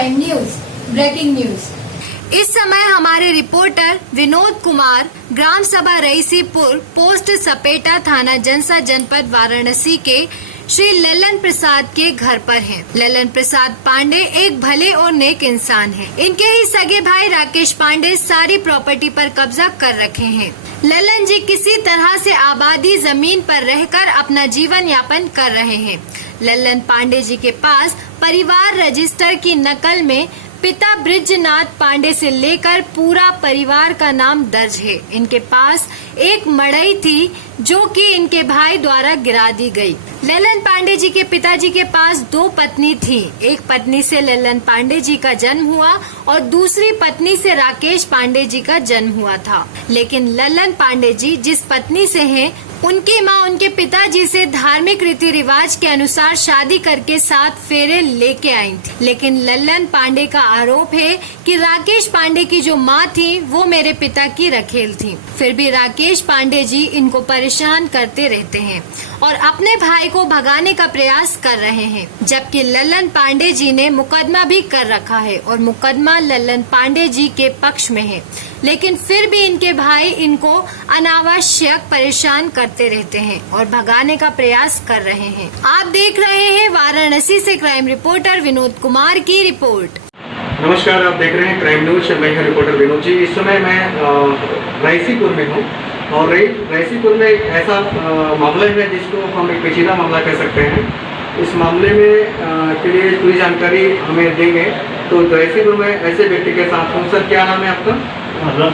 Crime news. Breaking news. इस समय हमारे रिपोर्टर विनोद कुमार ग्राम सभा रईसीपुर पोस्ट सपेटा थाना जनसा जनपद वाराणसी के श्री ललन प्रसाद के घर पर हैं। ललन प्रसाद पांडे एक भले और नेक इंसान हैं। इनके ही सगे भाई राकेश पांडे सारी प्रॉपर्टी पर कब्जा कर रखे हैं। ललन जी किसी तरह से आबादी जमीन पर रहकर अपना जीवन यापन कर रहे हैं। ललन पांडे जी के पास परिवार रजिस्टर की नकल में पिता ब्रिजनाथ पांडे से लेकर पूरा परिवार का नाम दर्ज है। इनके पास एक मड़ई थी जो कि इनके भाई द्वारा गिरा दी गई। ललन पांडे जी के पिताजी के पास 2 पत्नी थी। एक पत्नी से ललन पांडे जी का जन्म हुआ और दूसरी पत्नी से राकेश पांडे जी का जन्म हुआ था। लेकिन ललन पांडे जी जिस पत्नी से हैं, उनकी मां उनके पिताजी से धार्मिक रीति रिवाज के अनुसार शादी करके 7 फेरे लेके आई थी। लेकिन ललन पांडे का आरोप है कि राकेश पांडे की जो मां थी वो मेरे पिता की रखेल थी। फिर भी राकेश पांडे जी इनको परेशान करते रहते हैं और अपने भाई को भगाने का प्रयास कर रहे हैं। जबकि ललन पांडे जी ने मुकदमा भी कर रखा है और मुकदमा ललन पांडे जी के पक्ष में है। लेकिन फिर भी इनके भाई इनको अनावश्यक परेशान करते रहते हैं और भगाने का प्रयास कर रहे हैं। आप देख रहे हैं वाराणसी से क्राइम रिपोर्टर विनोद कुमार की रिपोर्ट। नमस्कार, आप देख रहे हैं क्राइम न्यूज। मैं हूं रिपोर्टर विनोद जी। इस समय मैं रईसीपुर में हूं और रईसीपुर में एक ऐसा मामला है जिसको हम एक पेचीदा मामला कह सकते हैं। इस मामले में के लिए पूरी जानकारी हमें देंगे तो रईसीपुर में ऐसे व्यक्ति के साथ हूँ। सर, क्या नाम है आपका? ललन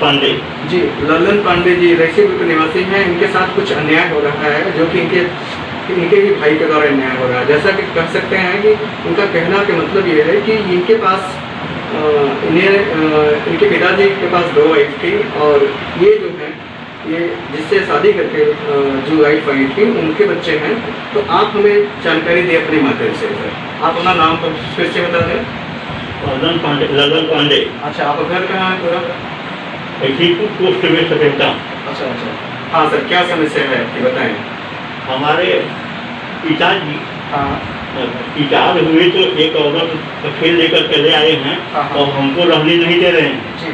पांडे जी। ललन पांडे जी रईसीपुर के निवासी हैं। इनके साथ कुछ अन्याय हो रहा है जो कि इनके ही भाई के द्वारा अन्याय हो रहा है। जैसा कि कह सकते हैं कि उनका कहना का मतलब ये है कि इनके पास इनके पिताजी के पास 2 वाइफ थी और ये जो है ये जिससे शादी करके जो वाइफ आई थी उनके बच्चे हैं। तो आप हमें जानकारी दें अपने माध्यम से। आप अपना नाम फिर से बता दें। ललन पांडे। अच्छा, आपका घर कहाँ है पूरा? पोस्ट में सपेटा। अच्छा। हाँ सर, क्या समस्या है आपकी, बताएं। हमारे पिताजी हाँ इजाद हुए तो एक औरत खेल लेकर चले आए हैं और हमको रहने नहीं दे रहे हैं जी।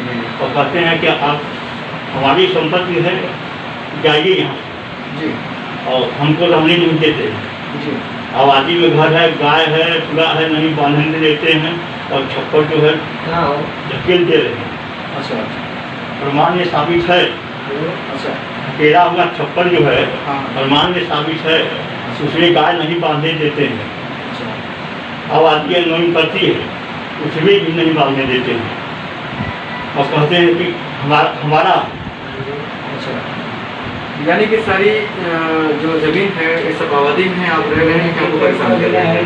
और कहते हैं कि आप हमारी संपत्ति है, जाइए यहाँ जी। और हमको रहने नहीं देते जी। आबादी में घर है, गाय है, चूड़ा है, नहीं बांधने देते हैं और छप्पर जो है धकेल दे रहे हैं। अच्छा। प्रमाण ये साबित है। अच्छा। धकेला हुआ छप्पर जो है हाँ। प्रमाण ये साबित है। उसमें गाय नहीं बांधने देते हैं। आबादी अनोइन करती है, उसमें भी नहीं बांधने देते हैं और कहते हैं कि हमारा। अच्छा, यानी कि सारी जो जमीन है ये सब आबादी में है, आप रह रहे हैं कि हमको परेशान कर रहे हैं।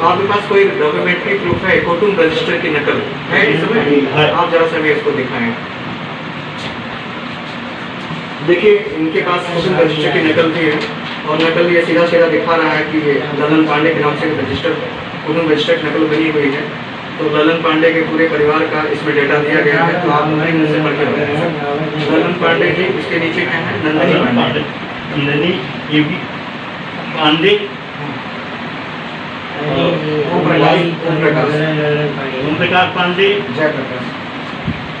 आपके पास कोई डॉक्यूमेंट्री प्रूफ है? कुटुंब रजिस्टर की नकल है इसमें? आप जरा से हमें इसको दिखाएं। देखिए, इनके पास कुटुंब रजिस्टर की नकल भी है और नकल ये सीधा दिखा रहा है कि ये ललन पांडे के नाम से कुटुंब रजिस्टर की नकल बनी हुई है। तो ललन पांडे के पूरे परिवार का इसमें डेटा दिया गया है। तो आप हमारे मुँह से पढ़ के बताएं। ललन पांडे जी, उसके नीचे क्या है? नंदनी ये भी पांडे, ओम प्रकाश पांडे,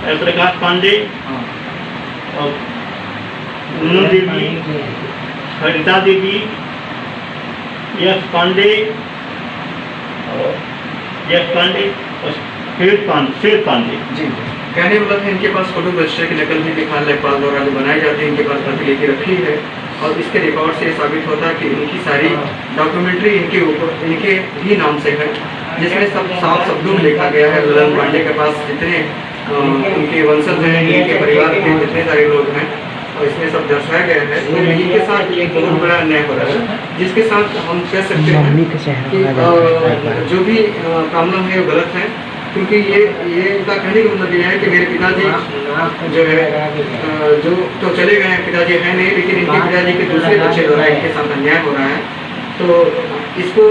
जयप्रकाश पांडे और उन्नू देवी, हरिता देवी, यश पांडे और शेर पांडे जी। कहने मतलब है इनके पास कुटुंब रजिस्टर की नकल भी लेखपाल द्वारा जो बनाई जाती है, इनके पास प्रतिलिपि रखी है और इसके रिकॉर्ड से साबित होता है कि इनकी सारी डॉक्यूमेंट्री इनके ऊपर इनके ही नाम से है, जिसमें सब साफ शब्दों में लिखा गया है। ललन पांडे के पास जितने उनके वंशज हैं, इनके परिवार के जितने सारे लोग हैं और इसमें सब दर्शाया गया है। तो इनके साथ एक बहुत बड़ा अन्याय हो रहा है, जिसके साथ हम कह सकते हैं कि जो भी प्रॉब्लम है वो गलत है। क्योंकि ये इनका कहने का मतलब ये है कि मेरे पिताजी जो है जो तो चले गए हैं, पिताजी है नहीं, लेकिन इनके पिताजी के दूसरे बच्चे द्वारा इनके साथ अन्याय हो रहा है। तो इसको